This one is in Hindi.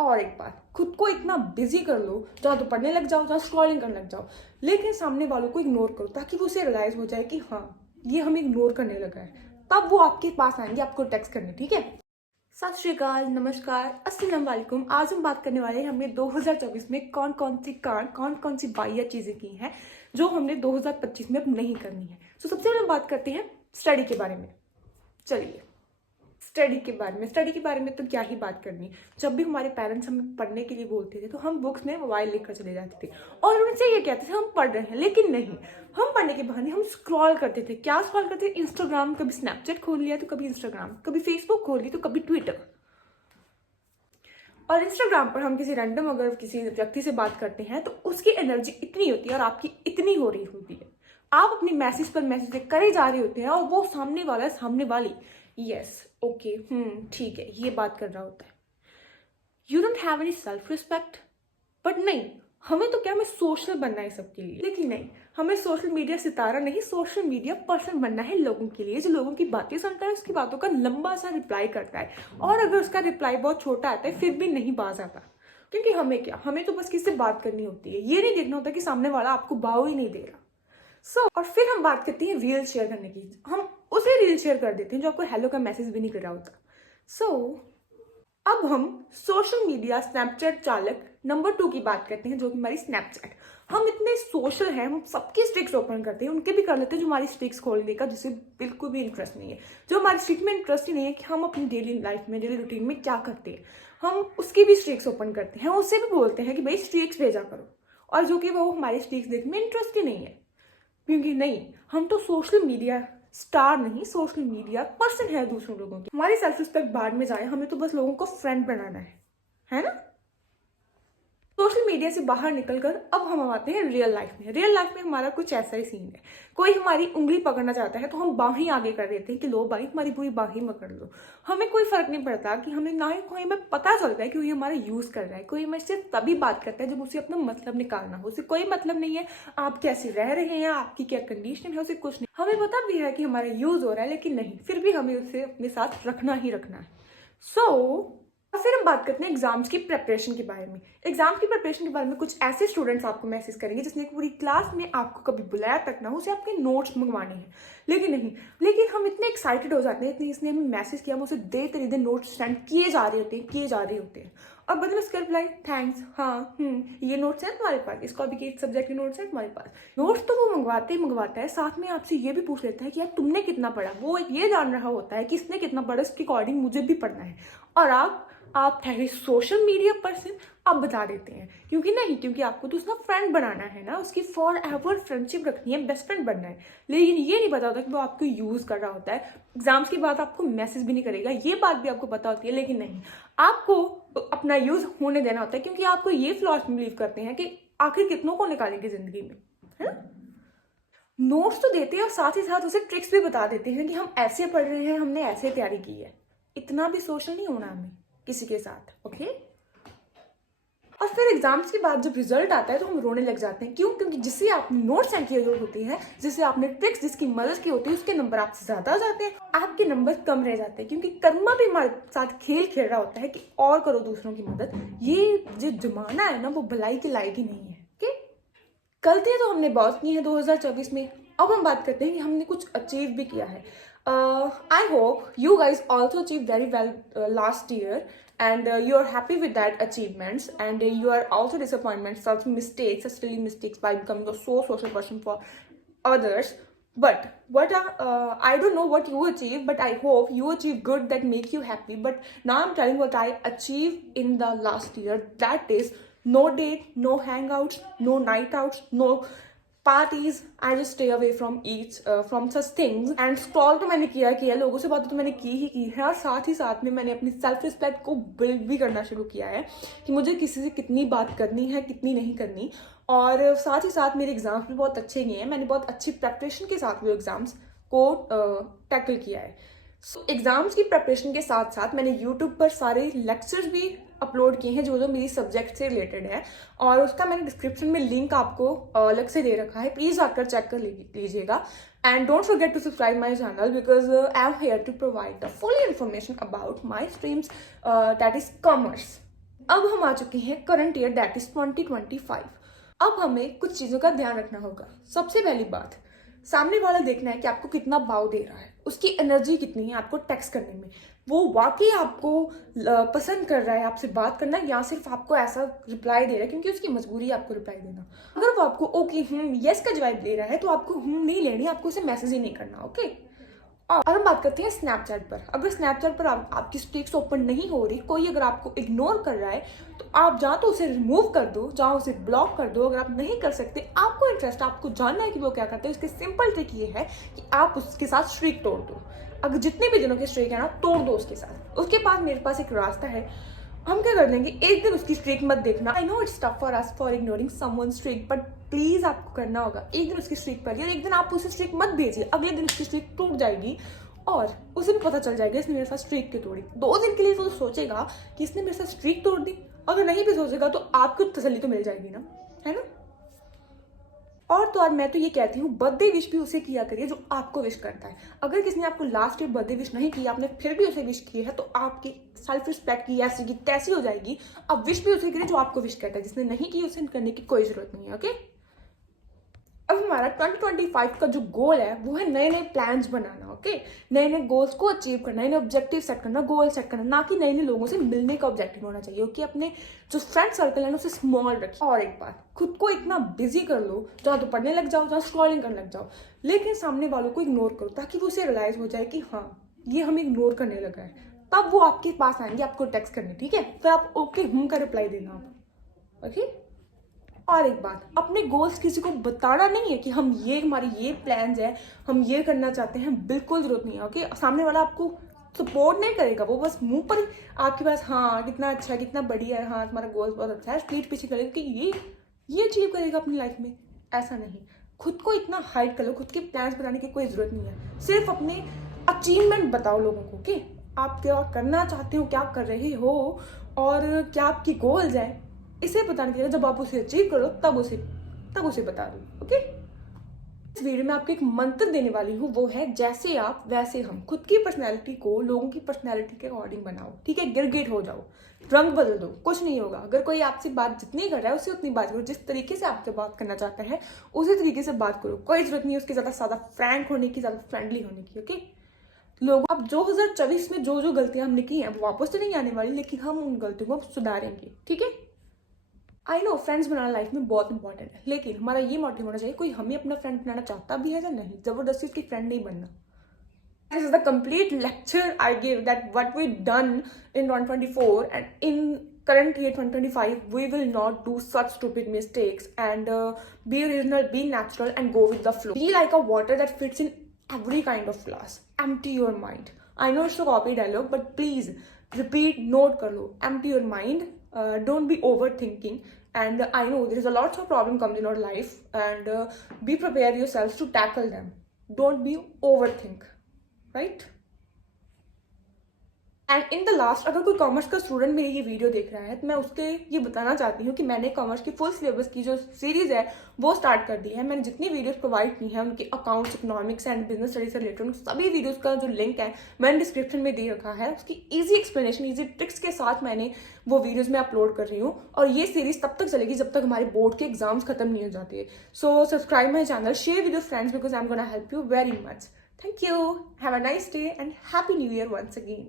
और एक बात, खुद को इतना बिजी कर लो, जहाँ तो पढ़ने लग जाओ, जहाँ स्क्रॉलिंग करने लग जाओ, लेकिन सामने वालों को इग्नोर करो ताकि वो उसे रियलाइज हो जाए कि हाँ ये हमें इग्नोर करने लगा है। तब वो आपके पास आएंगे आपको टेक्स्ट करने, ठीक है। सत श्री अकाल, नमस्कार, अस्सलाम वालेकुम। आज हम बात करने वाले हैं हमने 2024 में कौन कौन सी वाहियात चीज़ें की हैं जो हमने 2025 में अब नहीं करनी है। तो सबसे पहले हम बात करते हैं स्टडी के बारे में। चलिए, स्टडी के बारे में तो क्या ही बात करनी। जब भी हमारे पेरेंट्स हमें पढ़ने के लिए बोलते थे तो हम बुक्स में मोबाइल लेकर चले जाते थे और उनसे ये कहते थे हम पढ़ रहे हैं, लेकिन नहीं, हम पढ़ने के बहाने हम स्क्रॉल करते थे। क्या स्क्रॉल करते थे? इंस्टाग्राम। कभी स्नैपचैट खोल लिया तो कभी इंस्टाग्राम, कभी फेसबुक खोल ली तो कभी ट्विटर। और इंस्टाग्राम पर हम किसी रैंडम अगर किसी व्यक्ति से बात करते हैं तो उसकी एनर्जी इतनी होती है और आपकी इतनी हो रही होती है, आप अपनी मैसेज पर मैसेज करे जा रहे होते हैं और वो सामने वाला सामने वाली यस ओके ठीक है ये बात कर रहा होता है। You don't have any self respect. But नहीं, हमें तो क्या, हमें सोशल बनना है सबके लिए, लेकिन नहीं, हमें सोशल मीडिया सितारा नहीं, सोशल मीडिया पर्सन बनना है लोगों के लिए, जो लोगों की बातें सुनता है, उसकी बातों का लंबा सा रिप्लाई करता है, और अगर उसका रिप्लाई बहुत छोटा आता है फिर भी नहीं बाज आता। क्योंकि हमें क्या, हमें तो बस किसी से बात करनी होती है, ये नहीं देखना होता कि सामने वाला आपको भाव ही नहीं दे रहा। और फिर हम बात करते हैं रील शेयर करने की। हम उसे रील शेयर कर देते हैं जो आपको हेलो का मैसेज भी नहीं कर रहा होता। अब हम सोशल मीडिया स्नैपचैट चालक नंबर 2 की बात करते हैं, जो कि हमारी स्नैपचैट। हम इतने सोशल हैं, हम सबकी स्ट्रिक्स ओपन करते हैं, उनके भी कर लेते हैं जो हमारी स्ट्रिक्स खोलने का जिसे बिल्कुल भी इंटरेस्ट नहीं है, जो हमारी स्ट्रिक में इंटरेस्ट ही नहीं है कि हम अपनी डेली लाइफ में, डेली रूटीन में क्या करते हैं, हम उसकी भी स्ट्रिक्स ओपन करते हैं, उससे भी बोलते हैं कि भाई स्ट्रिक्स भेजा करो, और जो कि वो हमारी स्ट्रिक्स देखने में इंटरेस्ट ही नहीं है। क्योंकि नहीं, हम तो सोशल मीडिया स्टार नहीं, सोशल मीडिया पर्सन है दूसरों लोगों की। हमारी सेल्फ रिस्पेक्ट बाद में जाए, हमें तो बस लोगों को फ्रेंड बनाना है ना। सोशल मीडिया से बाहर निकलकर अब हम आते हैं रियल लाइफ में। रियल लाइफ में हमारा कुछ ऐसा ही सीन है, कोई हमारी उंगली पकड़ना चाहता है तो हम बाहें आगे कर देते हैं कि लो भाई हमारी पूरी बाहें पकड़ लो। हमें कोई फर्क नहीं पड़ता कि हमें ना ही कोई, हमें पता चलता है कि कोई हमारा यूज कर रहा है, कोई हमें सिर्फ तभी बात करता है जब उसे अपना मतलब निकालना हो। उसे कोई मतलब नहीं है आप कैसे रह रहे हैं, आपकी क्या कंडीशन है, उसे कुछ नहीं। हमें पता भी है कि हमारा यूज हो रहा है, लेकिन नहीं, फिर भी हमें उसे अपने साथ रखना ही रखना है। और फिर हम बात करते हैं एग्जाम्स की प्रिपरेशन के बारे में। एग्जाम्स की प्रिपरेशन के बारे में कुछ ऐसे स्टूडेंट्स आपको मैसेज करेंगे जिसने पूरी क्लास में आपको कभी बुलाया तक ना हो, उसे आपके नोट्स मंगवाने हैं, लेकिन नहीं, लेकिन हम इतने एक्साइटेड हो जाते हैं, इतने इसने हमें मैसेज किया, हम उसे देर नोट्स सेंड किए जा रहे होते हैं और बदले में उसका रिप्लाई थैंक्स, हाँ ये नोट्स है तुम्हारे पास, इसका भी एक सब्जेक्ट के नोट्स है तुम्हारे पास। नोट्स तो वो मंगवाता है, साथ में आपसे ये भी पूछ लेता है कि यार तुमने कितना पढ़ा। वो ये जान रहा होता है कि इसने कितना पढ़ा, इसके अकॉर्डिंग मुझे भी पढ़ना है। और आप ठहरे सोशल मीडिया पर्सन, आप बता देते हैं क्योंकि आपको तो उसका फ्रेंड बनाना है ना, उसकी फॉर एवर फ्रेंडशिप रखनी है, बेस्ट फ्रेंड बनना है। लेकिन ये नहीं पता होता कि वो आपको यूज कर रहा होता है। एग्जाम्स के बाद आपको मैसेज भी नहीं करेगा, ये बात भी आपको पता होती है, लेकिन नहीं, आपको अपना यूज होने देना होता है, क्योंकि आपको ये फिलॉसफी बिलीव करते हैं कि आखिर कितनों को निकालेंगे जिंदगी में, है ना। नोट्स तो देते हैं और साथ ही साथ उसे ट्रिक्स भी बता देते हैं कि हम ऐसे पढ़ रहे हैं, हमने ऐसे तैयारी की है। इतना भी सोशल नहीं होना हमें किसी के साथ, ओके। और फिर एग्जाम्स के बाद जब रिजल्ट आता है तो हम रोने लग जाते हैं। क्यों? क्योंकि जिससे आपने नोट्स सेंड किए होते हैं, जिससे आपने ट्रिक्स, जिसकी मदद की होती है, उसके नंबर आपसे ज्यादा आ जाते हैं, आपके नंबर कम रह जाते हैं। क्योंकि कर्मा भी हमारे साथ खेल खेल रहा होता है कि और करो दूसरों की मदद। ये जो जमाना है ना, वो भलाई के लायक ही नहीं है। ओके, गलतियां तो हमने बहुत की हैं 2024 में। अब हम बात करते हैं कि हमने कुछ अचीव भी किया है। I hope you guys also achieved very well last year, and you are happy with that achievements, and you are also disappointments, such mistakes, such silly mistakes by becoming a social person for others. But I don't know what you achieved, but I hope you achieve good that make you happy. But now I'm telling what I achieved in the last year. That is no date, no hangouts, no night outs, no parties. I just stay away from such things. And scroll तो मैंने किया लोगों से बातें तो मैंने की ही है, और साथ ही साथ में मैंने अपनी सेल्फ रिस्पेक्ट को बिल्ड भी करना शुरू किया है कि मुझे किसी से कितनी बात करनी है, कितनी नहीं करनी। और साथ ही साथ मेरे एग्जाम्स भी बहुत अच्छे गए हैं, मैंने बहुत अच्छी प्रेपरेशन के साथ वो एग्जाम्स को टैकल किया है। एग्जाम्स की प्रिपरेशन के साथ साथ मैंने यूट्यूब पर सारे लेक्चर्स भी अपलोड किए हैं जो मेरी सब्जेक्ट से रिलेटेड है, और उसका मैंने डिस्क्रिप्शन में लिंक आपको अलग से दे रखा है, प्लीज आकर चेक कर लीजिएगा। And don't forget to subscribe my channel because I am here to provide the full information about my streams that is commerce. अब हम आ चुके हैं करंट ईयर, दैट इज 2025। अब हमें कुछ चीजों का ध्यान रखना होगा। सबसे पहली बात, सामने वाला देखना है कि आपको कितना भाव दे रहा है, उसकी एनर्जी कितनी है आपको टेक्स्ट करने में, वो वाकई आपको पसंद कर रहा है आपसे बात करना, या सिर्फ आपको ऐसा रिप्लाई दे रहा है क्योंकि उसकी मजबूरी है आपको रिप्लाई देना। अगर वो आपको ओके यस का जवाब दे रहा है तो आपको नहीं लेनी, आपको उसे मैसेज ही नहीं करना। ओके, और हम बात करते हैं स्नैपचैट पर। अगर स्नैपचैट पर आपकी स्ट्रीक्स ओपन नहीं हो रही, कोई अगर आपको इग्नोर कर रहा है तो आप जहाँ तो उसे रिमूव कर दो, जहाँ उसे ब्लॉक कर दो। अगर आप नहीं कर सकते, आपको इंटरेस्ट, आपको जानना है कि वो क्या करते हैं, इसकी सिंपल ट्रिक ये है कि आप उसके साथ स्ट्रीक तोड़ दो। अगर जितने भी दिनों के स्ट्रीक है ना, तोड़ दो उसके साथ। उसके बाद मेरे पास एक रास्ता है, हम क्या कर लेंगे, एक दिन उसकी स्ट्रीक मत देखना। I know it's tough for us for ignoring someone streak, but please आपको करना होगा। एक दिन उसकी स्ट्रीक पर, एक दिन आप उसे स्ट्रीक मत भेजिए, अगले दिन उसकी स्ट्रीक टूट जाएगी और उसे भी पता चल जाएगा इसने मेरे साथ स्ट्रीक क्यों तोड़ी। 2 दिन के लिए तो सोचेगा कि इसने मेरे साथ स्ट्रीक तोड़ दी, अगर नहीं भी सोचेगा तो आपको तसल्ली तो मिल जाएगी ना, है ना। और तो और मैं तो ये कहती हूँ, बर्थडे विश भी उसे किया करिए जो आपको विश करता है। अगर किसी ने आपको लास्ट ईयर बर्थडे विश नहीं किया, आपने फिर भी उसे विश किया है, तो आपकी सेल्फ रिस्पेक्ट की ऐसी की तैसी हो जाएगी। अब विश भी उसे करिए जो आपको विश करता है, जिसने नहीं की उसे करने की कोई जरूरत नहीं है। ओके, अब हमारा 2025 का जो गोल है वो है नए नए प्लान्स बनाना। ओके, नए नए गोल्स को अचीव करना, नए नए ऑब्जेक्टिव सेट करना, गोल सेट करना, ना कि नए नए लोगों से मिलने का ऑब्जेक्टिव होना चाहिए। ओके, अपने जो फ्रेंड सर्कल है उसे स्मॉल रखिए। और एक बात, खुद को इतना बिजी कर लो, जहाँ तो पढ़ने लग जाओ, जहाँ स्क्रॉलिंग करने लग जाओ, लेकिन सामने वालों को इग्नोर करो ताकि वो उसे रियलाइज हो जाए कि हाँ ये हमें इग्नोर करने लगा है। तब वो आपके पास आएंगे आपको टेक्स्ट करने, ठीक है, फिर आप ओके का रिप्लाई देना आप। ओके, और एक बात, अपने गोल्स किसी को बताना नहीं है कि हम ये हमारे ये प्लान्स है, हम ये करना चाहते हैं, बिल्कुल जरूरत नहीं है। ओके, सामने वाला आपको सपोर्ट नहीं करेगा, वो बस मुंह पर आपके पास हाँ कितना अच्छा है, कितना बढ़िया है, हाँ तुम्हारा गोल्स बहुत अच्छा है, पीठ पीछे करेगा कि ये अचीव करेगा अपनी लाइफ में। ऐसा नहीं, खुद को इतना हाइड कर लो, खुद के प्लान्स बनाने की कोई जरूरत नहीं है। सिर्फ अपने अचीवमेंट बताओ लोगों को कि आप क्या करना चाहते हो, क्या कर रहे हो, और क्या आपकी गोल्स है, इसे बताने के लिए जब आप उसे अचीव करो तब उसे बता दो। ओके, इस वीडियो में आपको एक मंत्र देने वाली हूँ, वो है जैसे आप वैसे हम। खुद की पर्सनैलिटी को लोगों की पर्सनैलिटी के अकॉर्डिंग बनाओ, ठीक है, गिरगिट हो जाओ, रंग बदल दो, कुछ नहीं होगा। अगर कोई आपसे बात जितनी कर रहा है उससे उतनी बात करो, जिस तरीके से आपसे बात करना चाहता है उसी तरीके से बात करो। कोई जरूरत नहीं है उसकी ज्यादा फ्रैंक होने की, ज्यादा फ्रेंडली होने की। ओके, लोग अब 2024 में जो जो गलतियां हमने की हैं वो वापस तो नहीं आने वाली, लेकिन हम उन गलतियों को सुधारेंगे, ठीक है। I know friends banana life में बहुत इंपॉर्टेंट है, लेकिन हमारा ये मोटिव होना चाहिए कोई हमें अपना फ्रेंड बनाना चाहता भी है या नहीं, जबरदस्ती उसकी फ्रेंड नहीं बनना। This is the complete lecture I give that what we done in 2024 and in current year 2025 we will not do such stupid mistakes and be original, be natural and go with the flow. Be like a water that fits in every kind of glass. Empty your mind. I know it's a copy dialogue but please repeat, note kar lo. Empty your mind. Don't be overthinking. And I know there is a lot of problem comes in our life and be prepared yourselves to tackle them. Don't be overthink. Right, and in the last, अगर कोई कॉमर्स का स्टूडेंट मेरी ये वीडियो देख रहा है तो मैं उसके ये बताना चाहती हूँ कि मैंने कॉमर्स की फुल सिलेबस की जो सीरीज है वो स्टार्ट कर दी है। मैंने जितनी वीडियोस प्रोवाइड की हैं उनकी accounts, economics and business studies से रिलेटेड, उन सभी वीडियोस का जो लिंक है मैंने डिस्क्रिप्शन में दे रखा है। उसकी ईजी एक्सप्लेनेशन, ईजी ट्रिक्स के साथ मैंने वो वीडियोज में अपलोड कर रही हूँ, और ये सीरीज तब तक चलेगी जब तक हमारे बोर्ड के एग्जाम्स खत्म नहीं हो जाते। So subscribe my channel, share with your friends because I am gonna help you very much. Thank you. Have a nice day and Happy New Year once again.